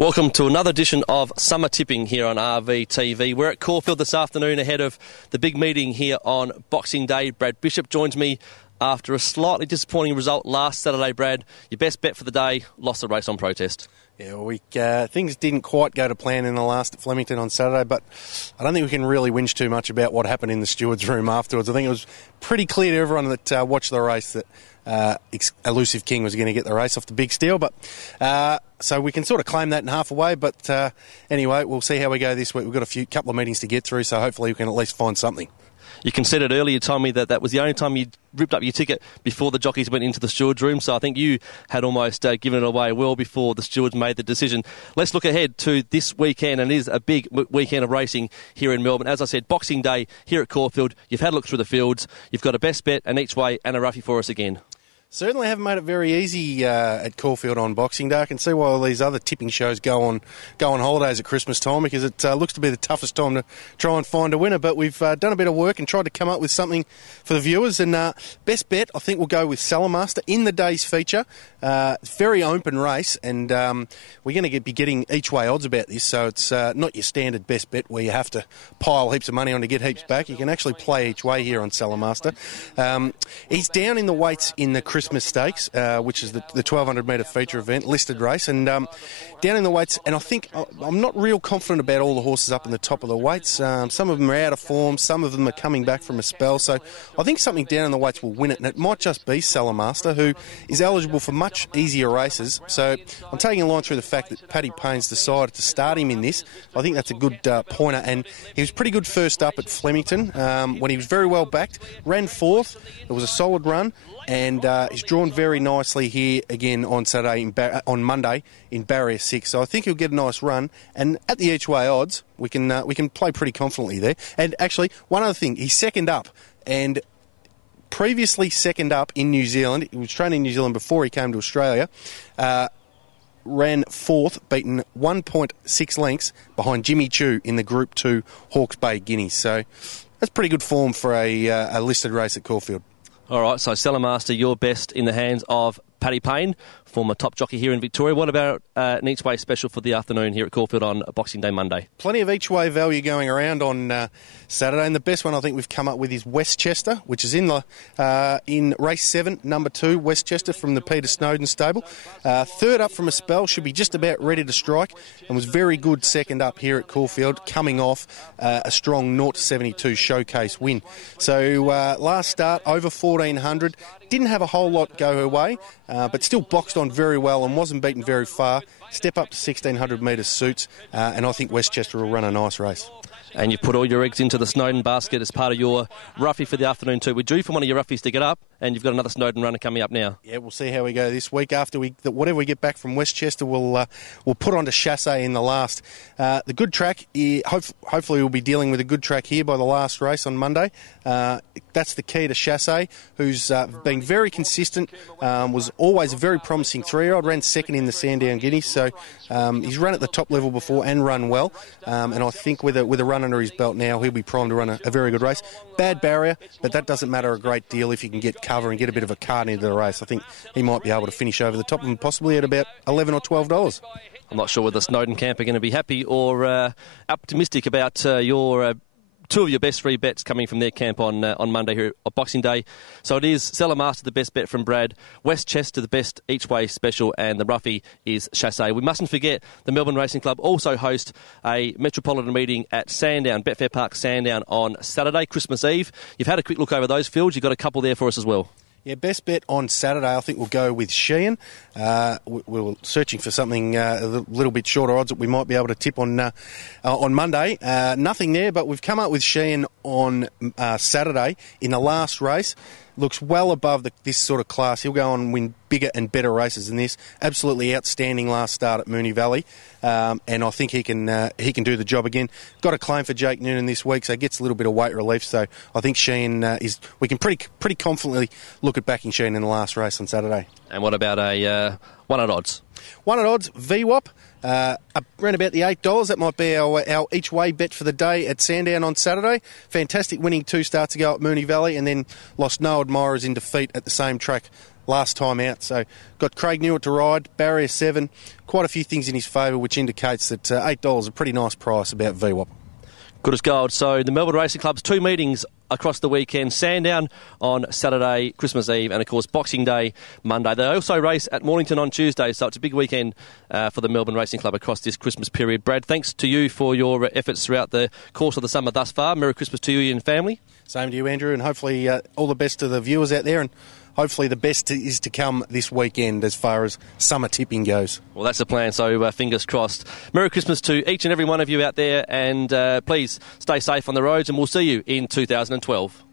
Welcome to another edition of Summer Tipping here on RVTV. We're at Caulfield this afternoon ahead of the big meeting here on Boxing Day. Brad Bishop joins me after a slightly disappointing result last Saturday. Brad, your best bet for the day, lost the race on protest. Yeah, things didn't quite go to plan in the last at Flemington on Saturday, but I don't think we can really whinge too much about what happened in the steward's room afterwards. I think it was pretty clear to everyone that watched the race that Elusive King was going to get the race off the big steal, but so we can sort of claim that in half a way. But anyway, we'll see how we go this week. We've got couple of meetings to get through, so hopefully we can at least find something. You conceded earlier, you told me that was the only time you ripped up your ticket before the jockeys went into the steward's room, so I think you had almost given it away well before the stewards made the decision. Let's look ahead to this weekend, and it is a big weekend of racing here in Melbourne. As I said, Boxing Day here at Caulfield. You've had a look through the fields. You've got a best bet, an each way, and a roughie for us again. Certainly haven't made it very easy at Caulfield on Boxing Day. I can see why all these other tipping shows go on holidays at Christmas time, because it looks to be the toughest time to try and find a winner. But we've done a bit of work and tried to come up with something for the viewers. And best bet, I think we'll go with Salamaster in the day's feature. Very open race, and we're going to be getting each way odds about this. So it's not your standard best bet where you have to pile heaps of money on to get heaps back. You can actually play each way here on Salamaster. He's down in the weights in the Christmas Stakes, which is the 1200 metre feature event, listed race, and down in the weights, and I think I'm not real confident about all the horses up in the top of the weights. Some of them are out of form, some of them are coming back from a spell, so I think something down in the weights will win it, and it might just be Salamaster, who is eligible for much easier races. So I'm taking a line through the fact that Paddy Payne's decided to start him in this. I think that's a good pointer, and he was pretty good first up at Flemington when he was very well backed, ran fourth. It was a solid run, and he's drawn very nicely here again on on Monday in Barrier 6. So I think he'll get a nice run, and at the each way odds, we can play pretty confidently there. And actually, one other thing, he's second up, and previously second up in New Zealand. He was training in New Zealand before he came to Australia. Ran fourth, beaten 1.6 lengths behind Jimmy Chu in the Group 2 Hawke's Bay Guineas. So that's pretty good form for a listed race at Caulfield. All right, so Salamaster, your best in the hands of Paddy Payne, former top jockey here in Victoria. What about an each way special for the afternoon here at Caulfield on Boxing Day Monday? Plenty of each way value going around on Saturday, and the best one I think we've come up with is Westchester, which is in race 7, number 2, Westchester from the Peter Snowden stable. Third up from a spell, should be just about ready to strike, and was very good second up here at Caulfield, coming off a strong 0-72 showcase win. So last start, over 1400, didn't have a whole lot go her way, but still boxed on very well and wasn't beaten very far. Step up to 1600 metres suits, and I think Westchester will run a nice race. And you've put all your eggs into the Snowden basket as part of your roughie for the afternoon too. We're due for one of your roughies to get up, and you've got another Snowden runner coming up now. Yeah, we'll see how we go this week. After whatever we get back from Westchester, we'll put on to Chassé in the last. The good track, hopefully we'll be dealing with a good track here by the last race on Monday. That's the key to Chassé, who's been very consistent, was always a very promising 3-year-old, ran second in the Sandown Guineas, so he's run at the top level before and run well, and I think with a run under his belt now, he'll be primed to run a very good race. Bad barrier, but that doesn't matter a great deal if you can get cover and get a bit of a card into the race. I think he might be able to finish over the top and possibly at about $11 or $12. I'm not sure whether the Snowden camp are going to be happy or optimistic about your two of your best free bets coming from their camp on Monday here on Boxing Day. So it is Salamaster, the best bet from Brad, Westchester, the best each way special, and the roughie is Chassé. We mustn't forget the Melbourne Racing Club also host a metropolitan meeting at Sandown, Betfair Park Sandown, on Saturday, Christmas Eve. You've had a quick look over those fields. You've got a couple there for us as well. Yeah, best bet on Saturday, I think we'll go with Sheehan. We were searching for something a little bit shorter odds that we might be able to tip on Monday. Nothing there, but we've come up with Sheehan on Saturday in the last race. Looks well above this sort of class. He'll go on and win bigger and better races than this. Absolutely outstanding last start at Moonee Valley, and I think he can do the job again. Got a claim for Jake Noonan this week, so gets a little bit of weight relief. So I think Sheehan we can pretty confidently look at backing Sheehan in the last race on Saturday. And what about a one at odds? One at odds, VWAP. Around about the $8. That might be our each way bet for the day at Sandown on Saturday. Fantastic winning 2 starts ago at Moonee Valley, and then lost no admirers in defeat at the same track last time out. So got Craig Newitt to ride, barrier 7, quite a few things in his favour, which indicates that $8 is a pretty nice price about VWAP. Good as gold. So the Melbourne Racing Club's 2 meetings across the weekend. Sandown on Saturday, Christmas Eve, and of course Boxing Day, Monday. They also race at Mornington on Tuesday, so it's a big weekend for the Melbourne Racing Club across this Christmas period. Brad, thanks to you for your efforts throughout the course of the summer thus far. Merry Christmas to you and family. Same to you, Andrew, and hopefully all the best to the viewers out there, and hopefully the best is to come this weekend as far as summer tipping goes. Well, that's the plan, so fingers crossed. Merry Christmas to each and every one of you out there, and please stay safe on the roads, and we'll see you in 2012.